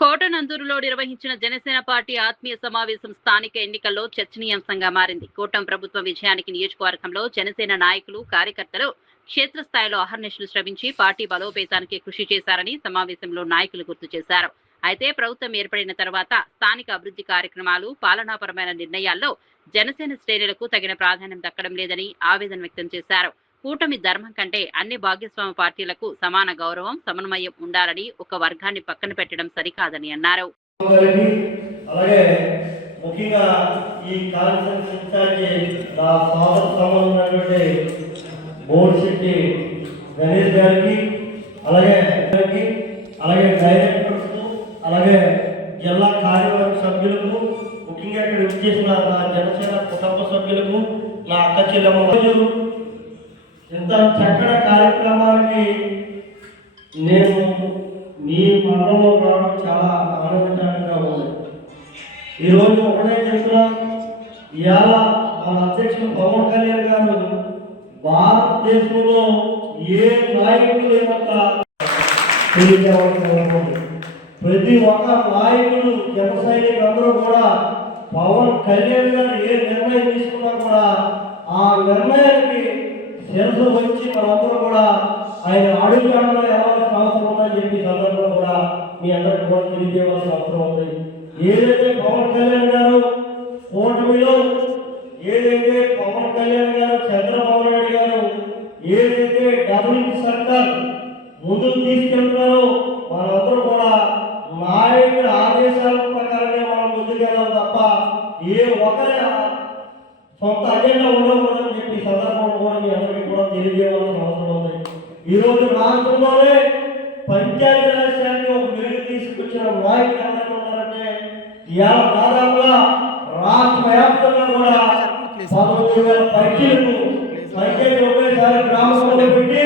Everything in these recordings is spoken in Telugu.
కోటనందూరులో నిర్వహించిన జనసేన పార్టీ ఆత్మీయ సమావేశం స్థానిక ఎన్నికల్లో చర్చనీయాంశంగా మారింది. కూటమి ప్రభుత్వ విజయానికి నియోజకవర్గంలో జనసేన నాయకులు, కార్యకర్తలు క్షేత్రస్థాయిలో అహర్నిశలు శ్రమించి పార్టీ బలోపేతానికి కృషి చేశారని సమావేశంలో నాయకులు గుర్తు చేశారు. అయితే ప్రభుత్వం ఏర్పడిన తర్వాత స్థానిక అభివృద్ధి కార్యక్రమాలు, పాలనాపరమైన నిర్ణయాల్లో జనసేన శ్రేణులకు తగిన ప్రాధాన్యం దక్కడం లేదని ఆవేదన వ్యక్తం చేశారు. కూటమి ధర్మం కంటే అన్ని భాగస్వామ్య పార్టీలకు సమాన గౌరవం, సమన్వయం ఉండాలని ఒక వర్గాన్ని పక్కన పెట్టడం సరికాదని అన్నారు. అలాగే ముఖ్యంగా ఈ కాన్ఫరెన్స్ ఇన్ఛార్జి నా సోదర సమానమైనటువంటి బోర్డుశెట్టి గణేష్ గారికి, అలాగే డైరెక్టర్స్, అలాగే జిల్లా కార్యవర్గ సభ్యులకు, ముఖ్యంగా ఇక్కడ విచ్చేసిన నా జనసేన కుటుంబ సభ్యులకు, నా అక్క చెల్లెమ్మలు, ఇంత చక్కటి కార్యక్రమానికి నేను మీ మనలో రావడం చాలా ఆనందకరంగా ఉంది. ఈరోజు ఒకటే చెప్తున్నా, ఇవాళ మన అధ్యక్షుడు పవన్ కళ్యాణ్ గారు భారతదేశంలో ఏ నాయకుడు లేనంత ప్రతి ఒక్క నాయకుడు, జన సైనికులందరూ కూడా పవన్ కళ్యాణ్ గారు ఏ నిర్ణయం తీసుకున్నా కూడా ఆ నిర్ణయానికి శిరసు వచ్చి మనందరూ కూడా ఆయన అడుగులో ఎవరికి అవసరం ఉందని చెప్పి సందర్భంలో కూడా మీ అందరికీ కూడా తెలియజేయవలసిన అవసరం ఉంది. ఏదైతే పవన్ కళ్యాణ్ గారు కూటమిలో, ఏదైతే పవన్ కళ్యాణ్ గారు, చంద్రబాబు నాయుడు గారు ఏదైతే డబుల్ సర్కార్ ముందుకు తీసుకెళ్తున్నారో మనందరూ కూడా నాయకుడి ఆదేశాల ప్రకారమే మనం ముందుకెళ్ళాలి తప్ప ఏ ఒకరి సొంత అజెండా ఉండకూడదని చెప్పి సందర్భంలో కూడా మీ అందరికీ కూడా తెలియజేయవలసిన అవసరం ఉంది. ఈరోజు రాష్ట్రంలోనే పంచాయతీరాజ్ శాఖ ఒక మెరుగు తీసుకొచ్చిన నాయకులు ఎవరైనా ఉన్నారంటే ఇవాళ దాదాపుగా రాష్ట్ర వ్యాప్తంగా కూడా 13,000 పైచీలకు పంచాయతీ ఒకేసారి గ్రామ సభలో పెట్టి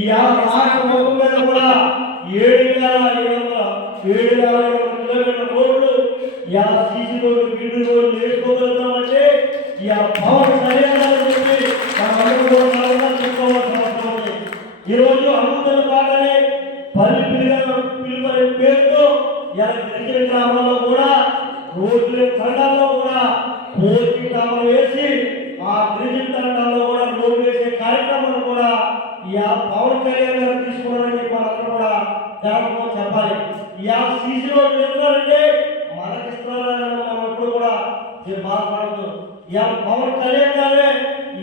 ఇవాళ రాష్ట్ర మొత్తం మీద కూడా 7,700 కిలోమీటర్ల రోడ్లు, ఇవాళ సీసీ రోడ్లు, గిడ్డు రోడ్లు వేసుకోగలుగుతామంటే ఇవాళ పవన్ కళ్యాణ్ అని చెప్పి చెప్పుకోవాల్సిన అవసరం ఉంది. ఈరోజు అభివృద్ధులు కాగానే పల్లి పిలుపనే పేరుతో ఇలా గిరిజన గ్రామాల్లో కూడా రోడ్ల తండాల్లో కూడా పోటీ గ్రామాలు వేసి ఆ గిరిజన తండాల్లో కూడా రోడ్లు వేసే కార్యక్రమాలు కూడా ఇలా పవన్ కళ్యాణ్ గారు తీసుకోవాలని చెప్పి మనందరూ కూడా జనంలో చెప్పాలి. ఇలా సీసీ రోడ్లు ఎందుకంటే మనకి ఇస్తున్నారని మనం ఎప్పుడు కూడా బాధపడదు. ఇవాళ పవన్ కళ్యాణ్ గారే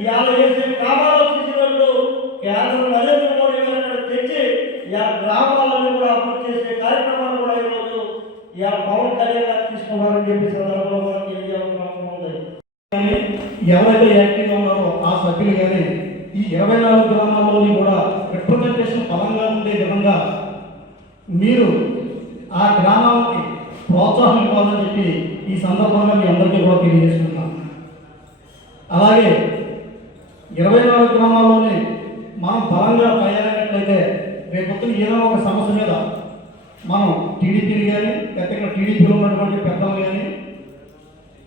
ఇవాళ వేసే గ్రామాల్లో సీసీ రోడ్లు కేంద్ర నరేంద్ర మోడీ గారు తెచ్చి ఇవాళ గ్రామాలను కూడా అభివృద్ధి చేసే కార్యక్రమాలు కూడా ఈరోజు ఇవాళ పవన్ కళ్యాణ్ గారు తీసుకున్నారని చెప్పి సందర్భంలో కూడా తెలియజేయాల్సిన అవసరం ఉంది. ఎవరైతే యాక్టివ్గా ఉన్నారో ఆ సభ్యులు కానీ ఈ 24 గ్రామాల్లోని కూడా రిప్రజెంటేషన్ బలంగా ఉండే విధంగా మీరు ఆ గ్రామాలకి ప్రోత్సాహం ఇవ్వాలని చెప్పి ఈ సందర్భంగా మీ అందరికీ కూడా తెలియజేస్తున్నాం. అలాగే 24 గ్రామాల్లోనే మనం బలంగా తయారైనట్లయితే రేపొద్దున ఏదైనా ఒక సమస్య మీద మనం టీడీపీని కానీ లేకపోతే టీడీపీలో ఉన్నటువంటి పెద్దలు కానీ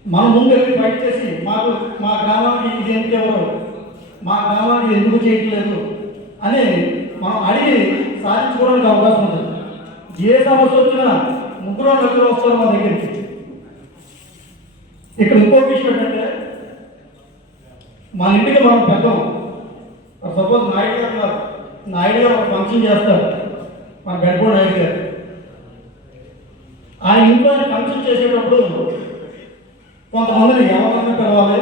మనం ముందు వెళ్ళి ఫైట్ చేసి మా గ్రామానికి ఇది ఎందుకు ఎవరు, మా గ్రామానికి ఎందుకు చేయట్లేదు అని మనం అడిగి సాధించుకోవడానికి అవకాశం ఉంటుంది. ఏ సమస్య వచ్చినా 3-4 వస్తారు మా దగ్గరికి. ఇక్కడ ఇంకో విషయం ఏంటంటే మన ఇంటికి మనం పెద్దం, సపోజ్ నాయుడు గారు ఒక ఫంక్షన్ చేస్తారు, మన గడ్బోడ్ నాయుడు గారు. ఆయన ఇంట్లో ఆయన ఫంక్షన్ చేసేటప్పుడు కొంతమందిని ఎవరైనా పిలవాలి,